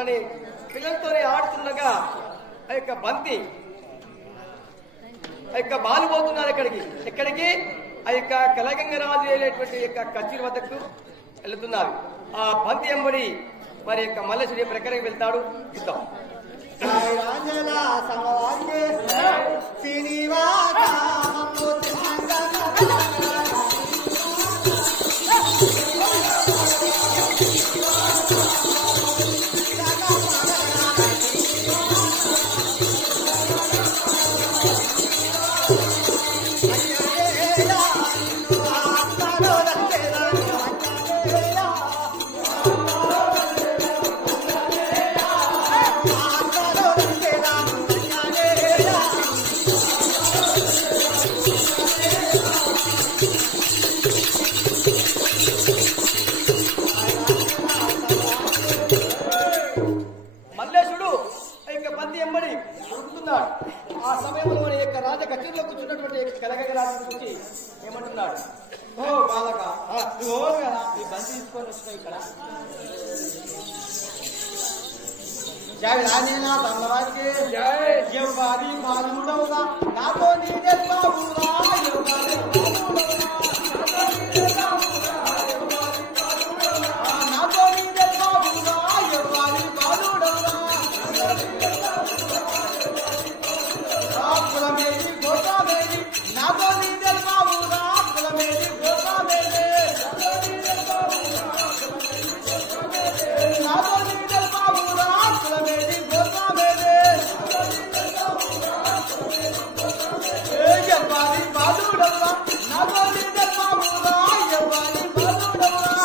అతని పిల్లలతోనే ఆడుతుండగా ఆ యొక్క బంతి ఆ యొక్క బాలు పోతున్నారు ఎక్కడికి ఆ యొక్క కలగంగరాజు వెళ్ళేటువంటి యొక్క కచ్చిరి వద్దకు వెళుతున్నారు. ఆ బంతి ఎంబడి మరి యొక్క మల్లేశుడి ప్రకారం వెళ్తాడు. చూద్దాం. ఆ సమయంలో యొక్క రాజ కచేరీలో కూర్చున్నటువంటి కలగరాజు గురించి ఏమంటున్నాడు? ఓ బాలక, నువ్వు కదా ఈ బంతి తీసుకొని వచ్చినావు ఇక్కడ. జై రాజేనా తమవారికి ఎవరి బాలుడవుగా నాతో నీదే బాబురా నాతో నీదే బాబురా ఎవరి బాలుడవుగా కులమేది గోతామేది నాతో నీదే బాబురా కులమేది గోతామేది నాతో నీదే బాబురా కులమేది గోతామేది ఎవరి బాలుడవుగా నాతో నీదే బాబురా ఎవరి బాలుడవుగా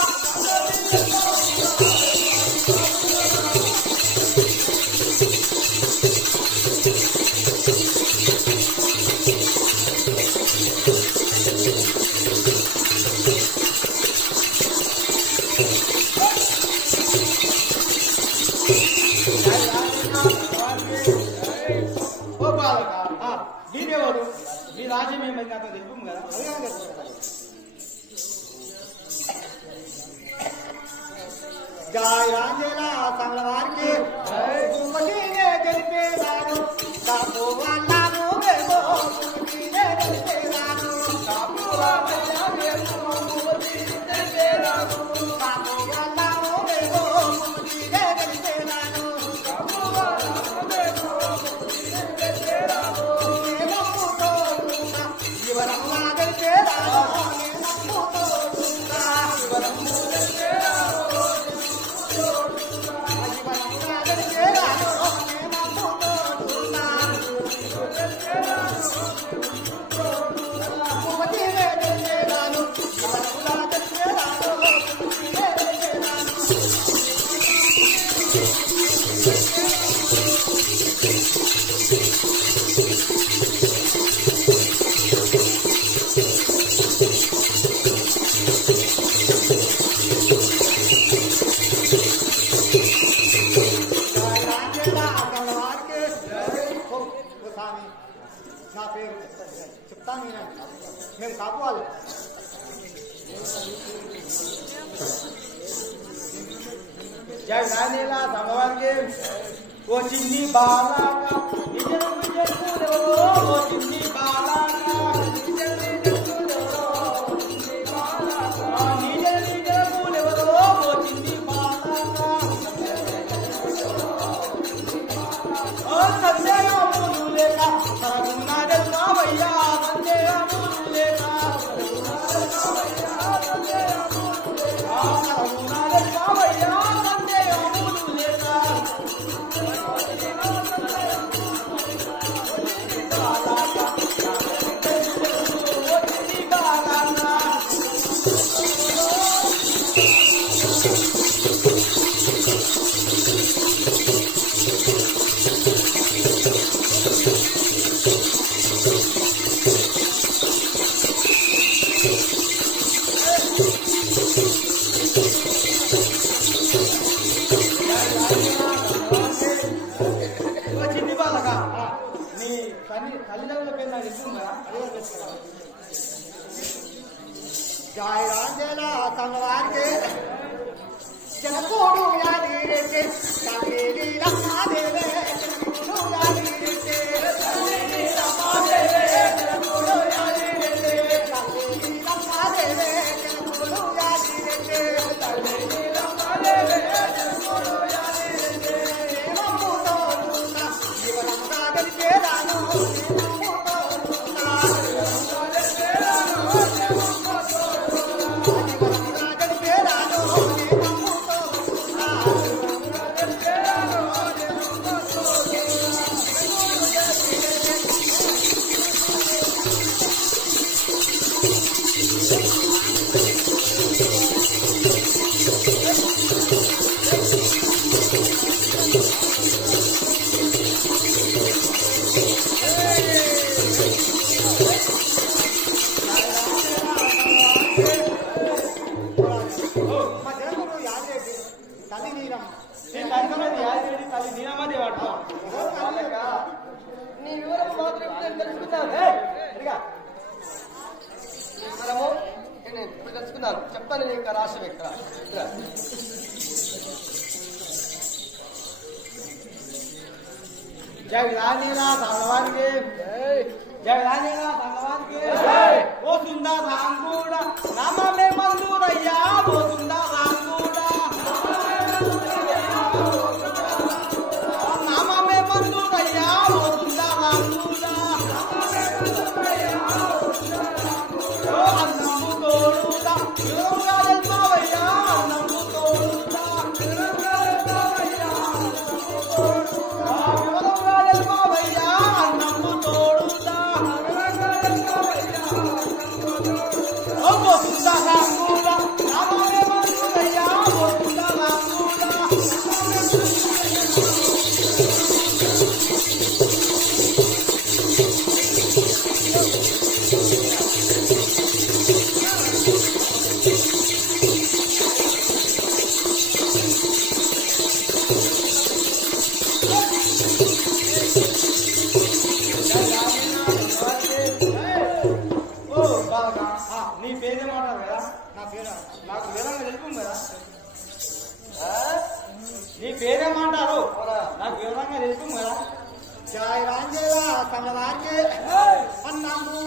దీనేవాడు మీ రాజ్యం ఏమైంది నాకు తెలుపు కదా. జై రాజేలా సంగవారికి గెలిపేదాను కాపు వాళ్ళను గెలిపేదాను కాపు వాళ్ళను గెలిపేదాను నా పేరు చెప్తాను మేము కాపువాలి. జై నానేలా సమవారికి ఓ చిన్ని బాలాగా ఓ చిన్ని బాలాగా जय राजेला संगवार के जनकोडू यादी रे నీ వివరం మాత్రం తెలుసుకున్నాను. వివరము నేను ఇప్పుడు తెలుసుకున్నాను. చెప్తాను నీ యొక్క రాష్ట్రం ఎక్కడ. जय विधानीला भगवान के जय विधानीला भगवान के वो सुंदर रामगुड़ा नाम में मंदूरैया वो सुंदर रामगुड़ा नाम में मंदूरैया वो सुंदर रामगुड़ा ओ अन्नमु तोड़ूदा योगा जलमावैया अन्नमु तोड़ूदा నీ పేరేమంటారు కదా నా పేరు నాకు వివరంగా తెలుపు కదా నీ పేరేమంటారు నాకు వివరంగా తెలుపు కదా జయ రాంజేవా సమరాంజే అన్నము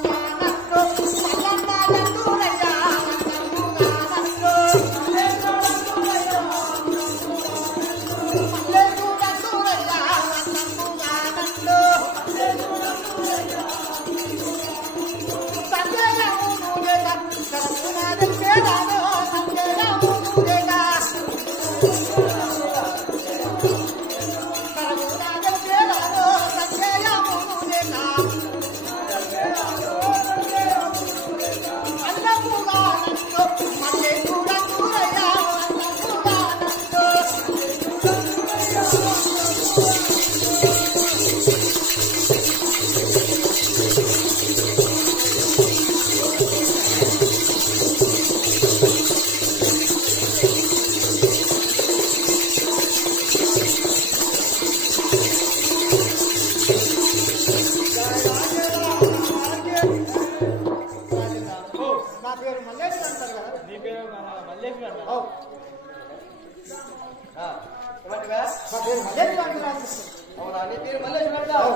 అవునా నీ పేరు మల్లేష్ అంటావు.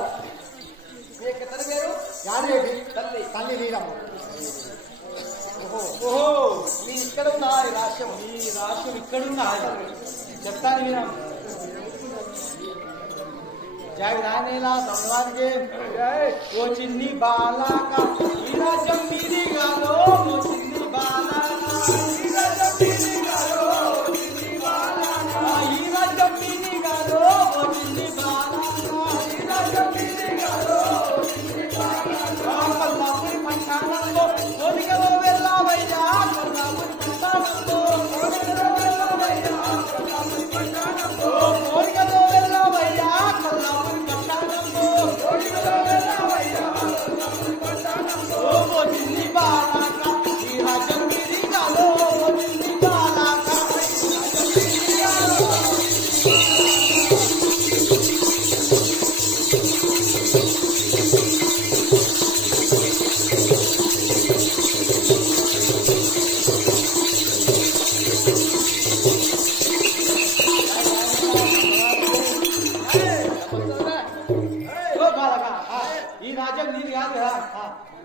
నీ యొక్క తల్లి పేరు యాదేవి తల్లి తల్లి వీరమ్మ. ఓహో నీ ఇక్కడ ఉన్న ఈ రాష్ట్రం ఇక్కడున్నా చెప్తాను వీరమ్మ. జయ విధానేలా భగవాన్కి ఓ చిన్ని బాలాక ఈ రాజ్యం మీది గాలో ఓ చిన్ని బాలాక ఈ రాజ్యం మీది గాలో చిన్ని బాలాక ఈ రాజ్యం మీది గాలో ఓ చిన్ని బాలాక ఈ రాజ్యం మీది గాలో చిన్ని బాలాక కొల్లాపురి పట్టణంలో కోరికలో వెళ్ళావయ్యా కొల్లాపురి పట్టణంలో కోరికలో వెళ్ళావయ్యా కొల్లాపురి పట్టణంలో కోరికలో వెళ్ళావయ్యా కొల్లాపురి పట్టణంలో కోరికలో వెళ్ళావయ్యా కొల్లాపురి పట్టణంలో ఓ చిన్ని బాలాక ఈ రాజ్యం మీది గాలో ఓ చిన్ని బాలాక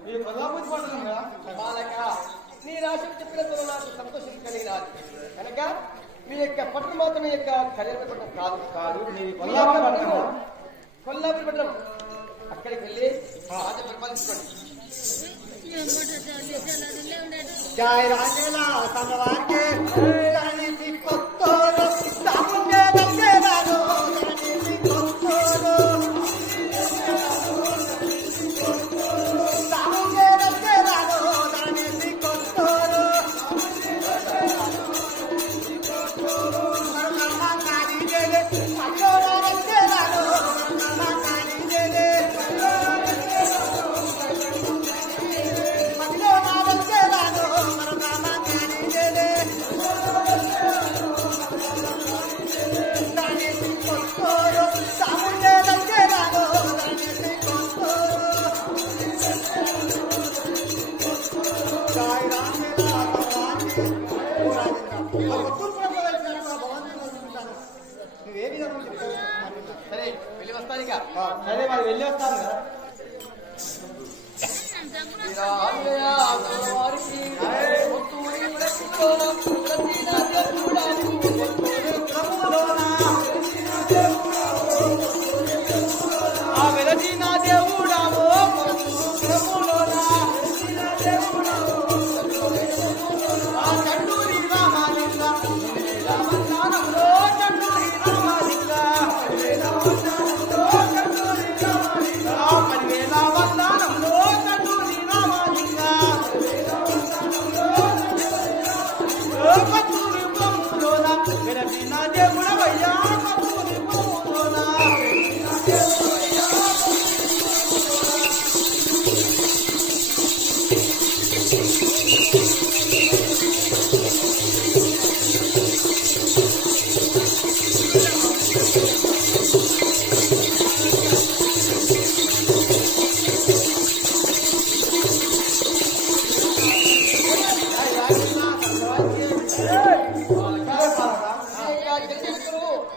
ఇది కొల్లాపూర్ పట్టణం కదా బాలక నీ రాశి చెప్పినందుకు నాకు సంతోషం కలిగినాది కనుక మీ యొక్క పట్టణం మాత్రం మీ యొక్క ఖరీదు పట్టణం కాదు కాదు ఇది కొల్లాపూర్ పట్టణం కొల్లాపూర్ పట్టణం అక్కడికి వెళ్ళి రాజు పరిపాలించుకోండి జై రాజేలా సంగవానికి గణితి కొత్తోరు సాముండే దండేరాను గణితి కొత్తోరు సాముండే దండేరాను గణితి కొత్తోరు మరణ కారిజేలే అయ్యోరా దండేరాను మరణ కారిజేలే సరే వెళ్ళి వస్తాను ఇక సరే మరి వెళ్ళి వస్తాను కదా వారికి ఆ వెలసిన దేవుడావో ఆ చండూరి రామాలింగ రామనామంలో చండూరి రామాలింగ ఆ పదివేల వందనంలో చండూరి రామాలింగ పత్తూరి పొమ్ములోన వెలసిన దేవుడవయ్యా పత్తూరి పొమ్ములోన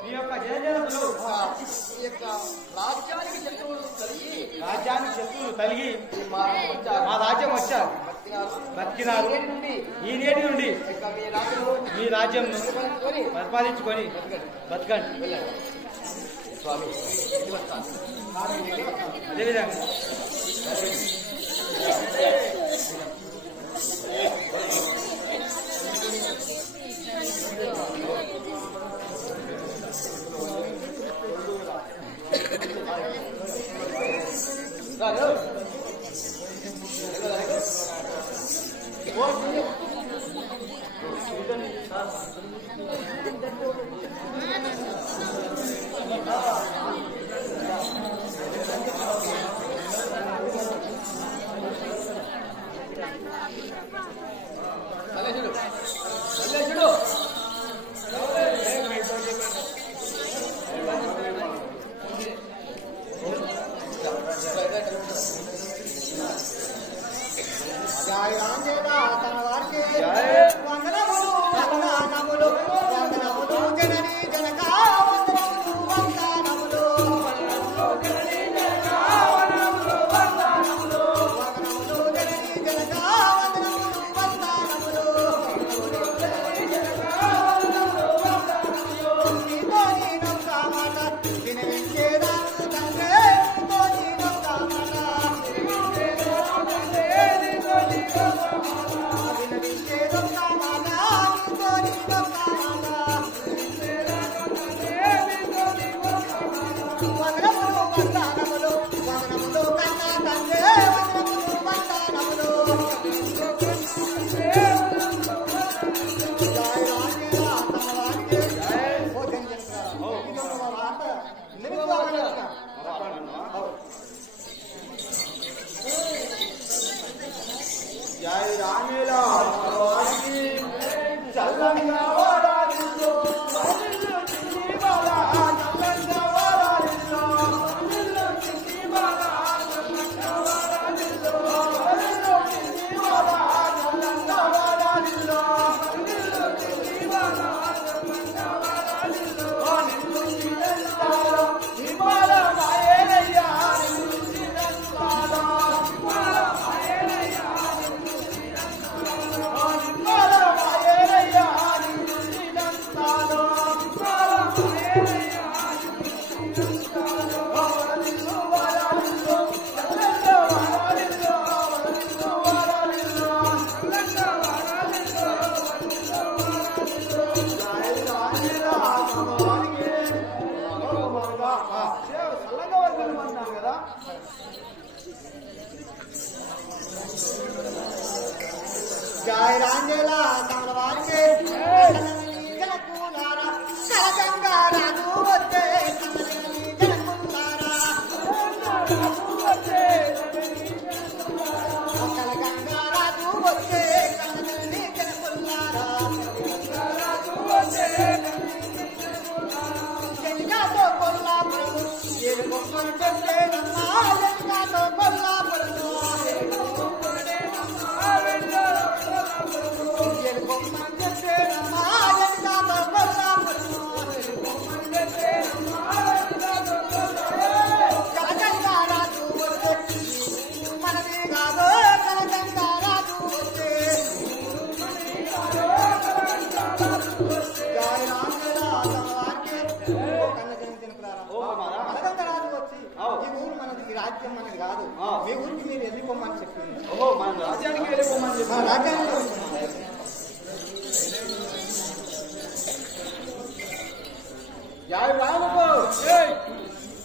ఈ యొక్క జయజనములు రాజ్యానికి శత్రువులు కలిగి రాజ్యానికి శత్రువులు కలిగి మా మా రాజ్యం వచ్చారు బతికినారు ఈ నేటి నుండి మీ రాజ్యం పరిపాలించుకొని బతకండి స్వామి ఇది వస్తాను అదేవిధంగా జయ రాంజేదా తన వారికి వందనములు వందనములు వందనములు జనని జయ రాంజల సమరవారికి కలకంగా రాజు వచ్చే కలకంగా రాజు వచ్చే జనిగాతో కొల్లాపురం ఏడు బొమ్మలు చెప్పేనమ్మా జనిగాతో కొల్లాపురం ఏడు బొమ్మలు చెప్పేనమ్మా జనిగాతో కొల్లాపురం కలకంగా రాజు వచ్చే మనది కాదు కలకంగా రాజు వచ్చే రాజ్యం మనది కాదు మీ ఊరికి మీరు వెళ్ళిపోమని చెప్పింది మన రాజ్యానికి వెళ్ళిపోమని చెప్పి రాజ్యానికి జయ రాముకు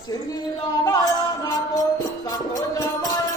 చెల్లిలాయ నాకు సంతోషమాయ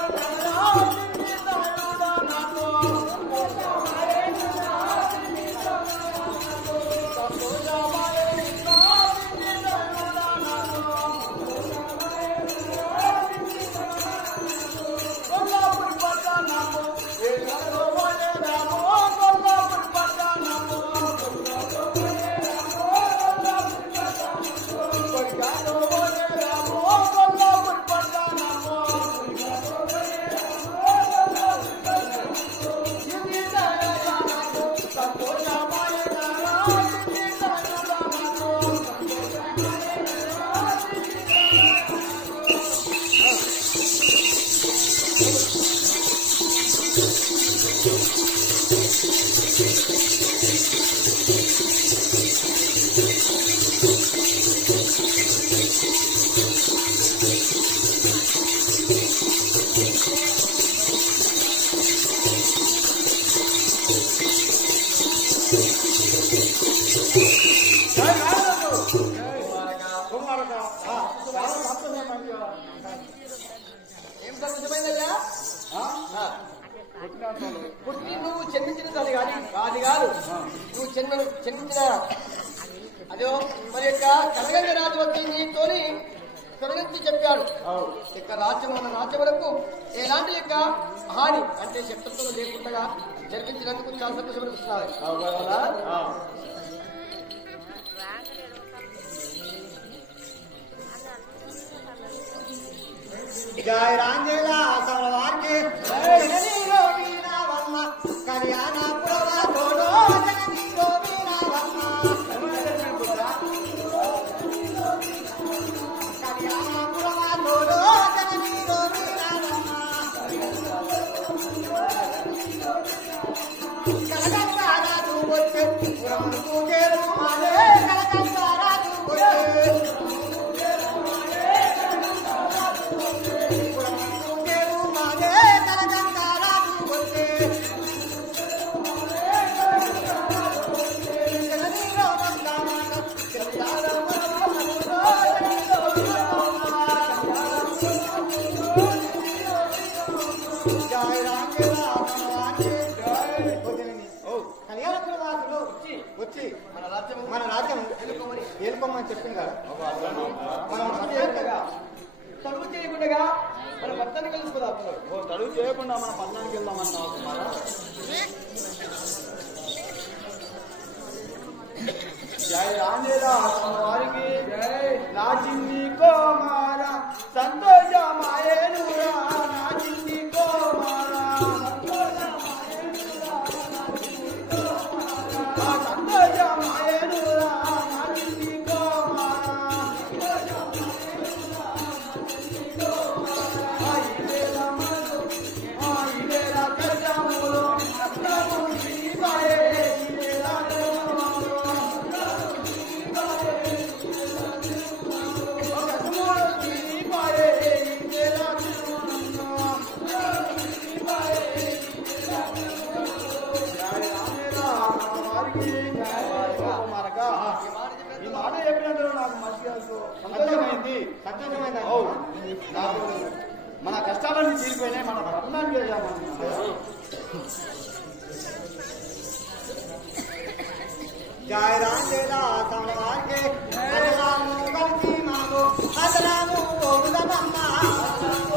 పుట్టి నువ్వు చెందించిన తల్లి కాదు అది కాదు నువ్వు చెందించిన అదో మరి యొక్క కలగంగ రాజు వచ్చి నీతోని కరుణించి చెప్పాడు యొక్క రాజ్యం మన రాజ్యములకు ఎలాంటి యొక్క హాని అంటే శత్రుత్వం లేకుండా జరిపించినందుకు చాలా సంతోషపడుతున్నారు. జయ రాంజల సమరవారికి కళ్యాణపురమ తోడో జననీ గోవినావమ్మ కళ్యాణపురమ తోడో జననీ గోవినావమ్మ కలకంగా రాజు వచ్చే పురముకు చేరు మాలే కలకంగా రాజు వచ్చే వచ్చి మన రాజ్యం ఏలుకోమని చెప్పింది కదా మనం తడుగు చేయకుండా మన పట్టణానికి వెళ్ళిపోదాం. తడుగు చేయకుండా మన పట్టణానికి వెళ్దామన్నావు. జయ రాంజేలా వారికి నా చిన్ని కోమార సంతోషమాయేనురా నా చిన్ని కోమార సంతోషమాయేనురా నా చిన్ని కోమార ఈ మాట చెప్పినందుకు నాకు మంచిగా సంతోషమైంది. నాకు మన కష్టాలన్నీ తీరిపోయినాయి. మన పట్టణానికి వెళ్దామని जय राम जय राम के राम गंगी मांगो राम ओम नमः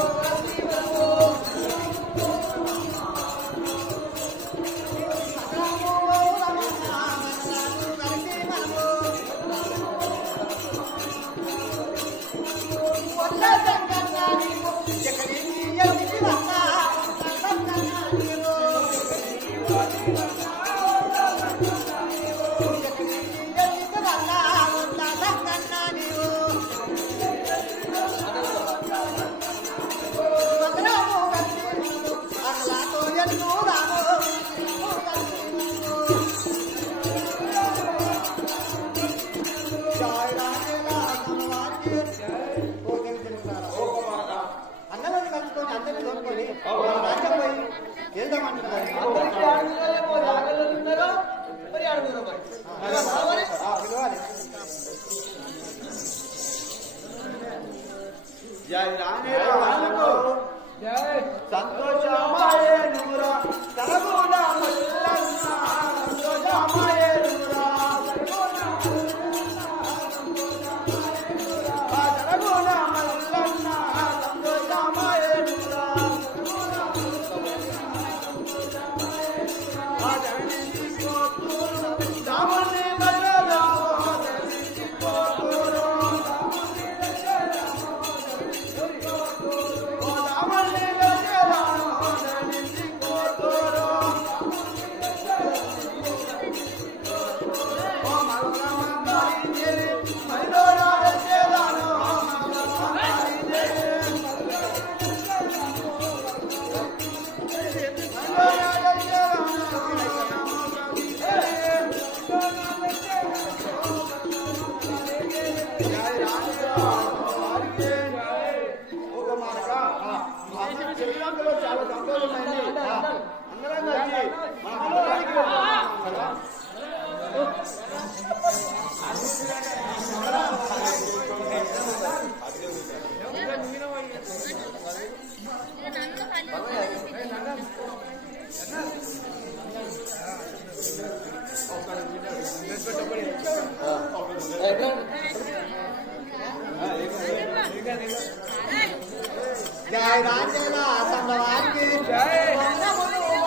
जय राजेला संगवान की जय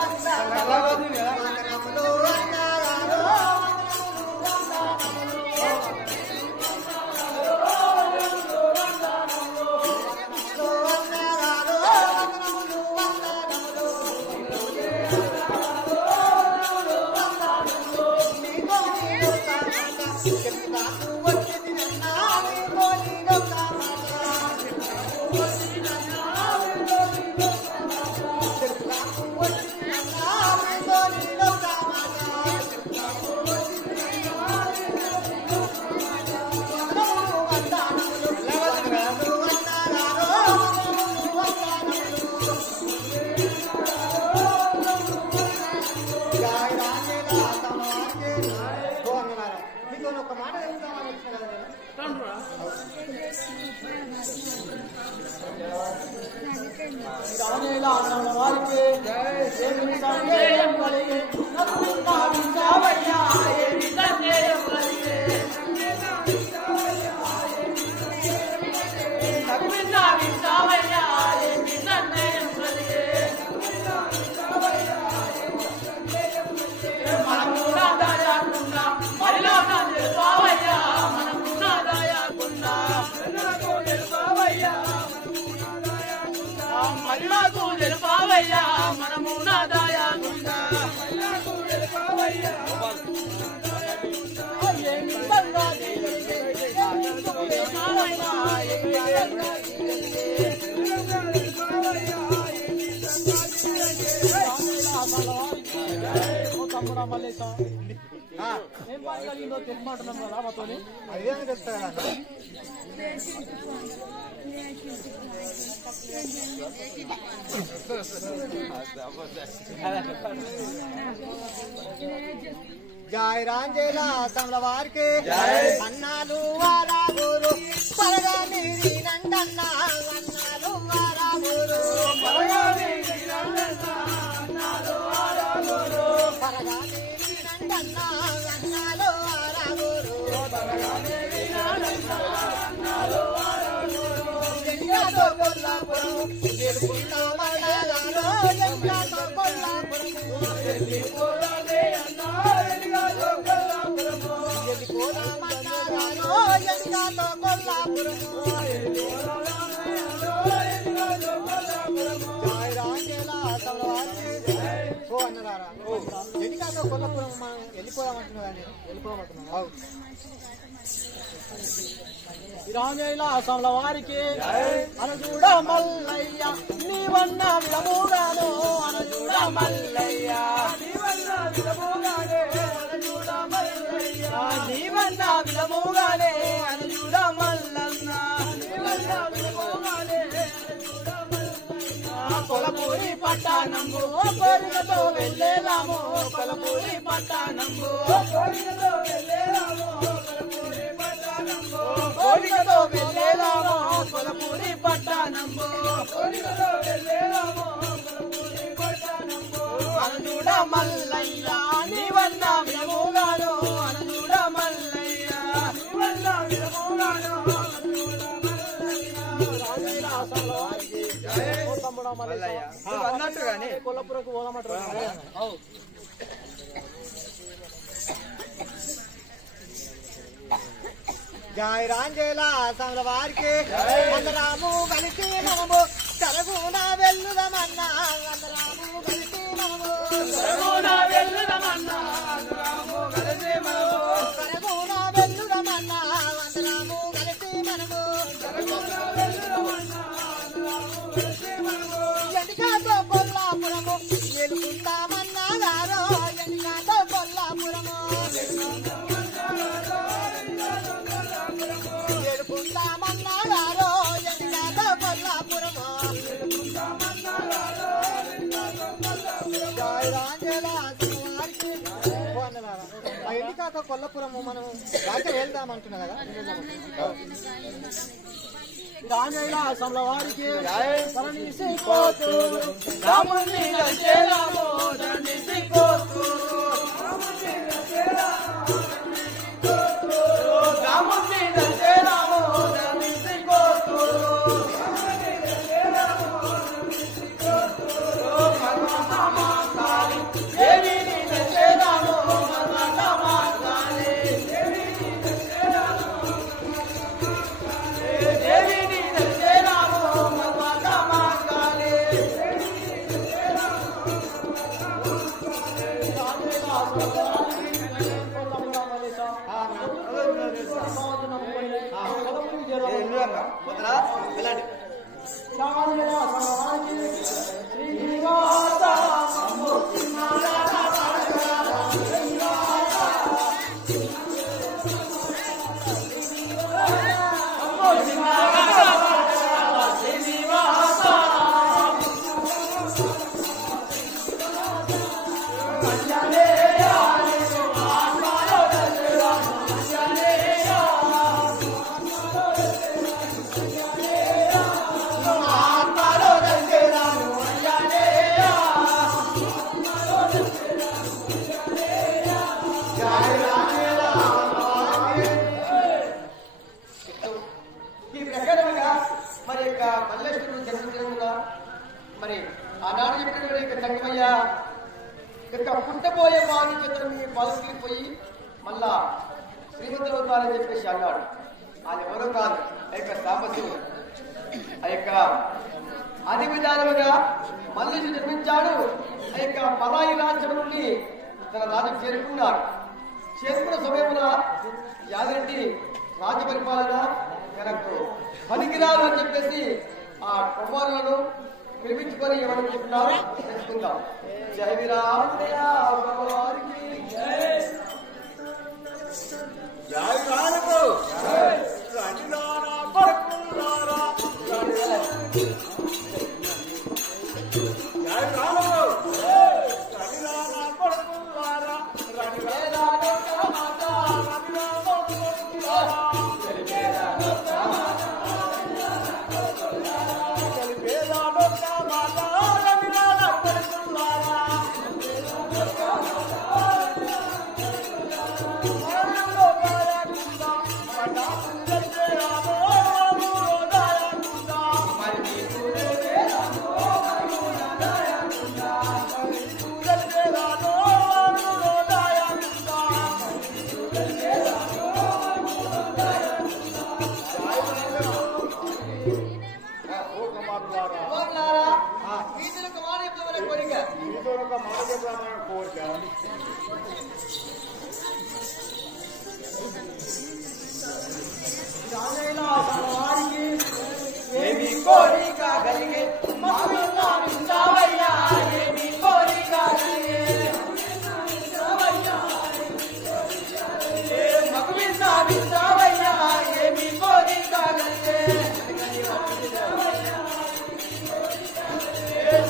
जय रांजेला समलवार के अन्नालू वाला गुरु परगा मेरी नंदन्ना अन्नालू वाला गुरु కొల్లాపురం ఎలుకుందామన్నారో ఎంకాతో కొల్లాపురం ఎల్లిపోదామే అన్నా ఎలిగాతో కొల్లాపురం ఎల్లిపోదామన్నారో ఎంకాతో కొల్లాపురం ఓ అన్నరారా ఎన్నికాతో కొల్లపురం మనం వెళ్ళిపోదామంటున్నా వెళ్ళిపోదామంటున్నాం రామేలాసంల వారికి అనజూడ మల్లయ్య నీవన్న విడముగాను అనజూడ మల్లయ్య నీవన్న విడముగానే అనజూడ మల్లయ్య నీవన్న విడముగానే అనజూడ మల్లన్న నీవన్న విడముగానే అనజూడ మల్లన్న కొలపూరి పట్టణము కోరికతో వెళ్ళేలాము కొలపూరి పట్టణము కోరికతో వెళ్ళేలాము కోరికతో వెళ్ళేలామో కొలపూరి పట్టణంబో కోరికతో వెళ్ళేలామో కొలపూరి పట్టణంబో అనజూడ మల్లయ్య నీవన్న విడముగాను అనజూడ మల్లయ్య నీవన్న విడముగాను అన్నట్టుగానే కొల్లపురకు పోదామంటారు జయ రాంజేల సంగ వారికి అందరాము కలిసి మనము కరగున వెళ్ళుదమన్నా అందరాము కలిసి మనము కరగున వెళ్ళుదమన్నా అందరాము కలిసి మనము కరగున వెళ్ళుదమన్నా అందరాము కలిసి మనము కరగున వెళ్ళుదమన్నా అందరాము కలిసి మనము ఎన్నికాతో కొల్లాపురము ఎలుకుందామన్నారో ఎన్నికాతో కొల్లాపురము ఎలుకుందామన్నారో ఎన్నికాతో కొల్లాపురము ఎన్నికాతో కొల్లపురము మనం రాక వెళ్దామంటున్నా కదా రామేలాసంల వారికి తరణిసిపోతూ రాముని చేరాము తరణిసిపోతూ రాముని చేరాము తరణిసిపోతూ మర్మమాకాలి దేవిని చేరాము మర్మమాకాలి దేవిని చేరాము మర్మమాకాలి ఈ ప్రకారంగా మరి యొక్క మల్లేశ్వరుడు జన్మించడంగా మరి ఆనాడు చెప్పిన యొక్క చక్కమయ్య యొక్క పుట్టబోయే వారి చేత మీ పాలకి పోయి మళ్ళా శ్రీమంతుడు కాదని చెప్పేసి అన్నాడు. అది ఎవరో కాదు, ఆ యొక్క సాంబశివుడు. ఆ యొక్క అదే విధానముగా మల్లేశ్వరుడు జన్మించాడు. ఆ యొక్క పదాయి రాజ్యం నుండి తన రాజుకు చేరుకున్నాడు. చేరుకున్న సమయమున యాదంటి రాజ పరిపాలన మనకు పనికిరాదు అని చెప్పేసి ఆ కుమారులను పిలిపించుకొని ఎవరు చెప్తున్నారు తెలుసుకుందాం. జై విరామయ్య భగవానికి జై. జై రానుకు రండిరారా పడుకున్నారా జై రానుకు రండిరారా పడుకున్నారా రండిరారా మాతా రండిరారా కలిగే మగు విందావయ్యా ఏమి కోరిక కలిగే మగు విందావయ్యా ఏమి కోరిక కలిగే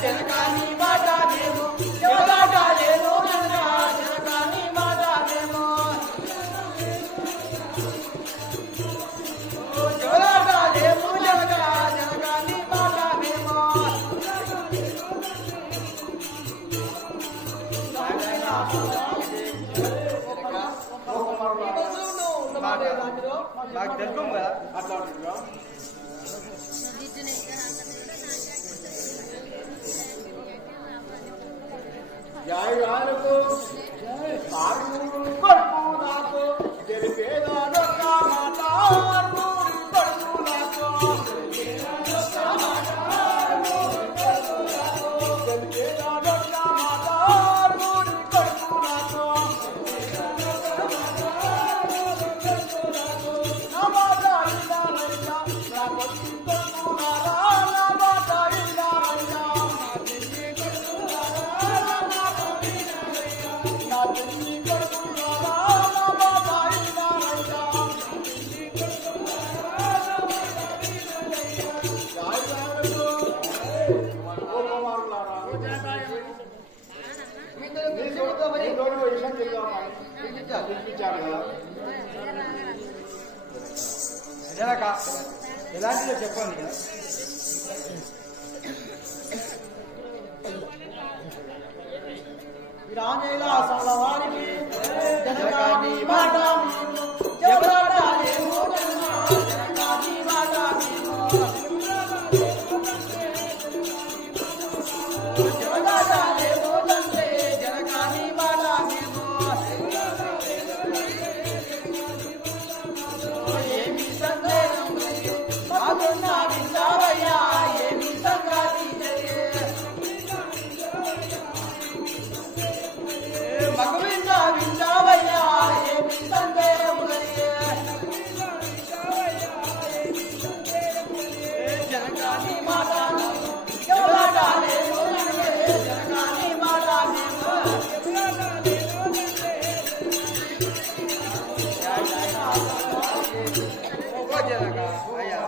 జనకాని మాట మేము ఎవరాట లేదు జనకాని మాట మేము ఎవరాట లేము జనకాని మాట మేము నాకు తెలుసు కదా అట్లా జాయిగాలకు కొడుకు నాకు తెలిపేదాడొక్క మాట కొడుకు నాకు తెలిపేదాడొక్క మాట కొడుకు నాకు నా మాట ఇల్లాలయ్యా నా కొడుకు కొడుకున్నారా నా మాట ఇల్లాలయ్యా ఎలాంటిదో చెప్పండి కదా రాజేలా సలవారికి జనకాని మాట జబరాడేమో జనకాని మాట జబరాడేమో జనకాని మాట ఏమి సందేహం మాకున్న విందావయ్యా ఏమి సంగతి మగు విందావయ్యా ఏమి సందేహం జనకాని మాట ఎవరాడేమో జనకాని మాట జనక అయ్యా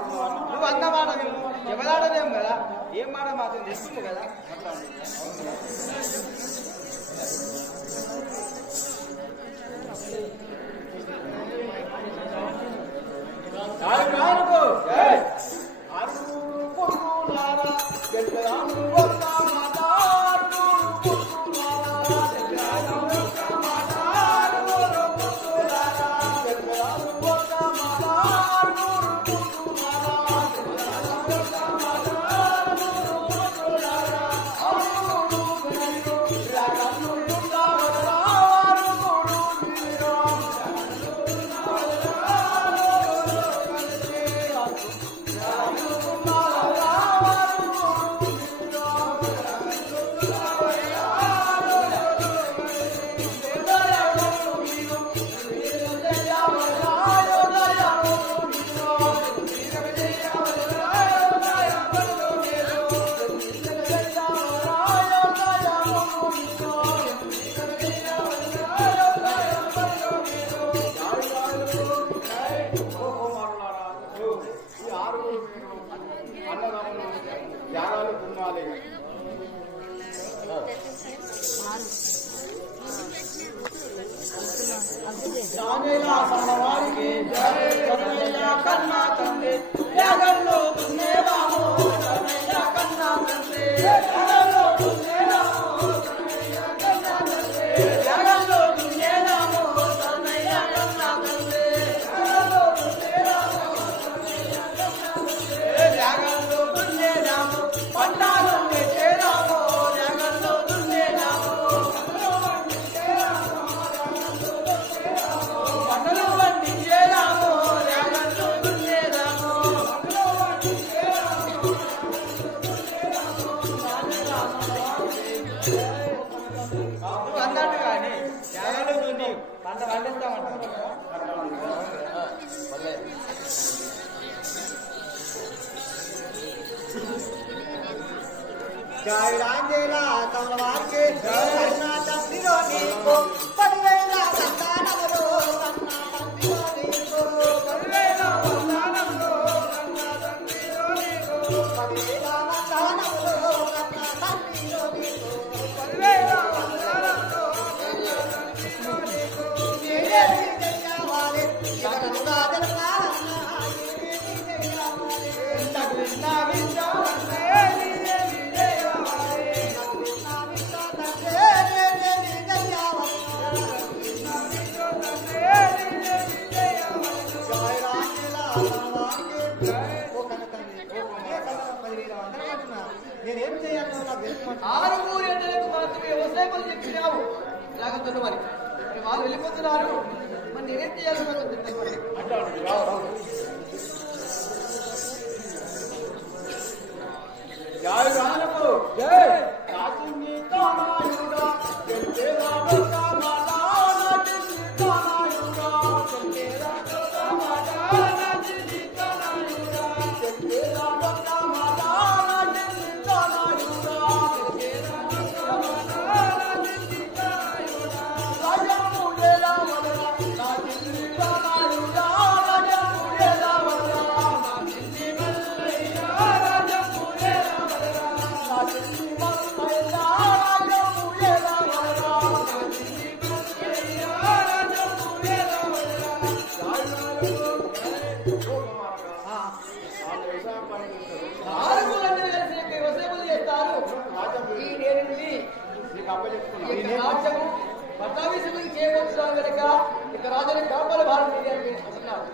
నువ్వు అన్న మాట మేము ఎవరాడలేము కదా ఏం మాట మాత్రం తెస్తుంది కదా అట్లా నేనేం చేయాలో నాకు ఆరుగురు ఎండలకు మాత్రమే వ్యవసాయం చెప్పినావు ఇలాగొద్దు మరి వాళ్ళు వెళ్ళిపోతున్నారు మరి నేనేం చేయాలో నాకు చెప్పండి. పట్టాభిషేకం చేయవచ్చున్నాను కనుక ఇక రాజుని కాపాల భారత అంటున్నారు.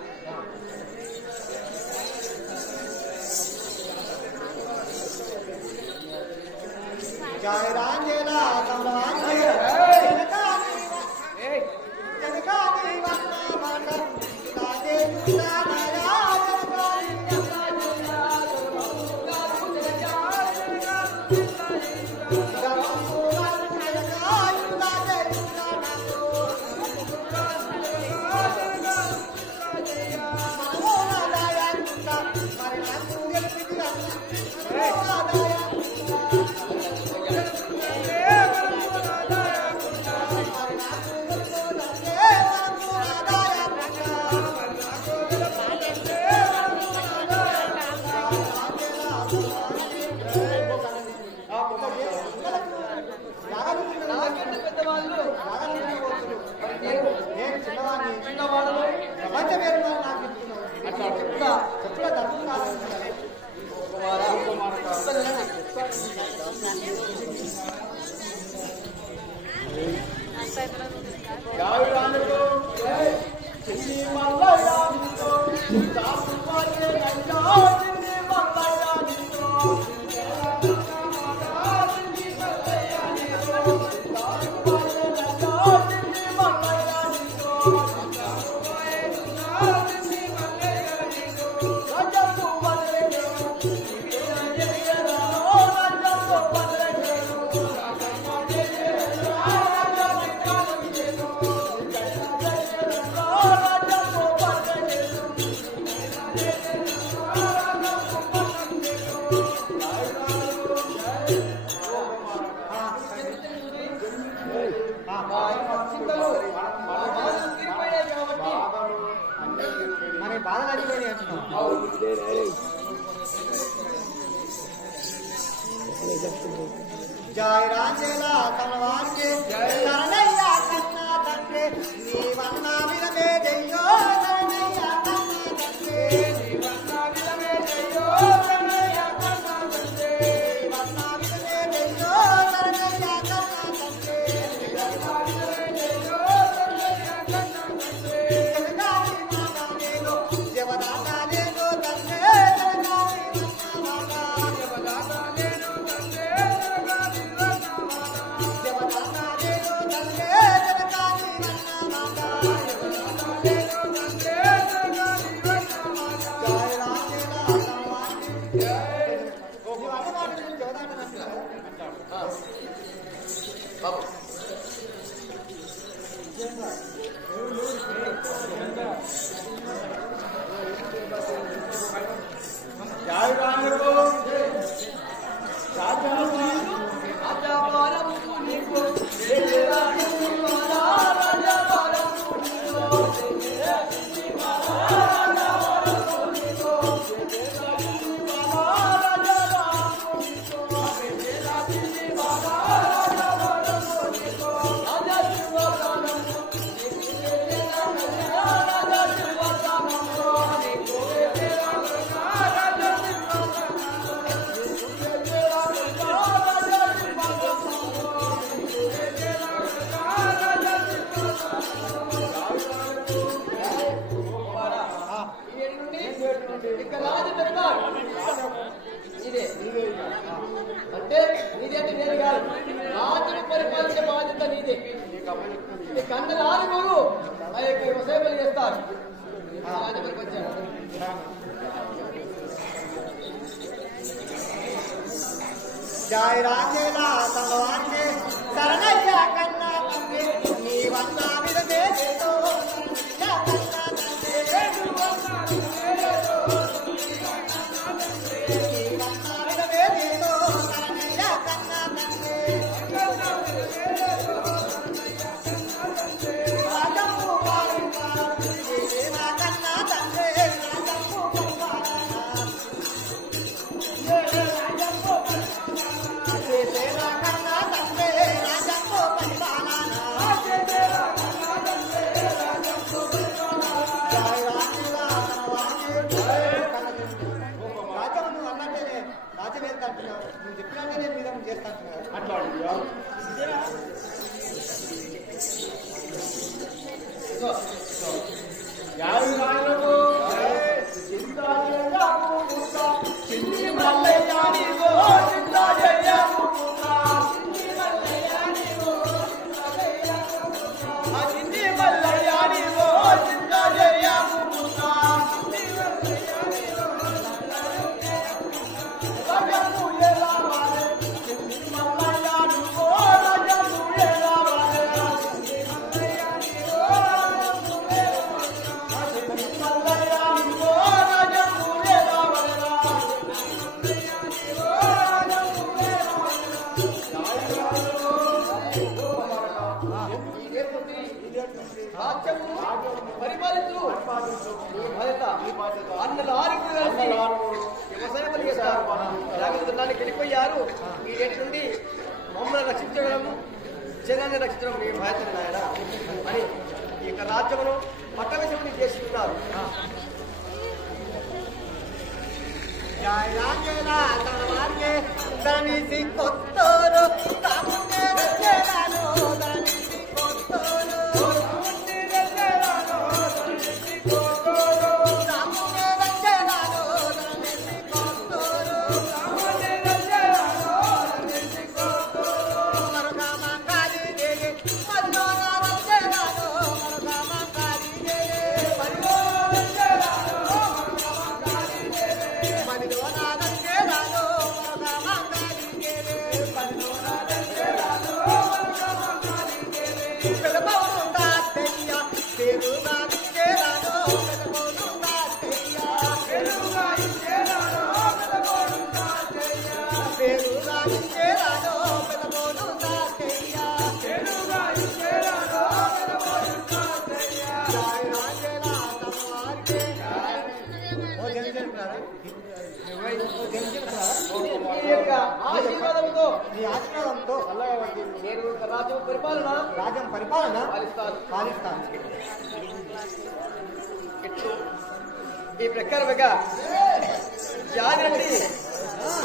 जय राजेला तलवार के शरणैया कन्ना तंत्रे जीवन्ना विरमे जयो शरणैया कन्ना तंत्रे जीवन्ना विरमे जयो शरणैया कन्ना तंत्रे जीवन्ना विरमे जयो शरणैया कन्ना तंत्रे जीवन्ना विरमे जयो शरणैया कन्ना तंत्रे जगदानि माता देलो देवदाता देलो तंत्रे जगदानि माता देवदाता देलो तंत्रे ఇక రాజు దర్బార్ ఇదే అంటే నీదేంటి నేను కాదు రాజును పరిపాలించే బాధ్యత నీదే నీ కన్న ఆరుగురు ఆ యొక్క సేవలు చేస్తారు రాజు పరిపాలించారు జయ రాజేలా తలవాన్నే శరణయ్య కన్నా తండ్రి నీ వల్ల విడదేతో నువ్వు చెప్పినట్టే నేను విధం చేస్తాను అట్లా పరిపాలించు అన్నలు ఆరుగురు కలిసి వ్యవసాయం చేస్తారు జాగ్రత్తకి వెళ్ళిపోయారు ఈ రేటు నుండి మమ్మల్ని రక్షించడం జనాన్ని రక్షించడం మీ బాధ్యత నాయన అని ఈ యొక్క రాజ్యమును పట్టవిషయం చేస్తున్నారు ఆశీర్వాదంతో నేను రాజ్యం పరిపాలన పాలిస్తాను ఈ ప్రకారముగా యాగండి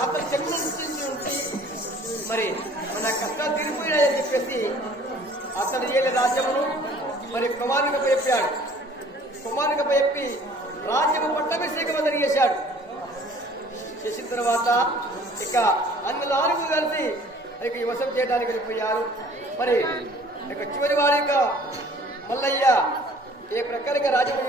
అతను చెప్పించి మరి మన కష్టాలు తీరిపోయాయని చెప్పేసి అతడు ఏళ్ళ రాజ్యమును మరి కుమారునిగా చెప్పాడు కుమారునిగా చెప్పి రాజ్యము పట్టాభిషేకం జరిగేశాడు చేసిన తర్వాత ఇక అన్నలు ఆరుగురు కలిసి ఇక వశం చేయడానికి వెళ్ళిపోయారు మరి ఇక చివరి వారి మల్లయ్య ఏ ప్రకారంగా రాజ్యం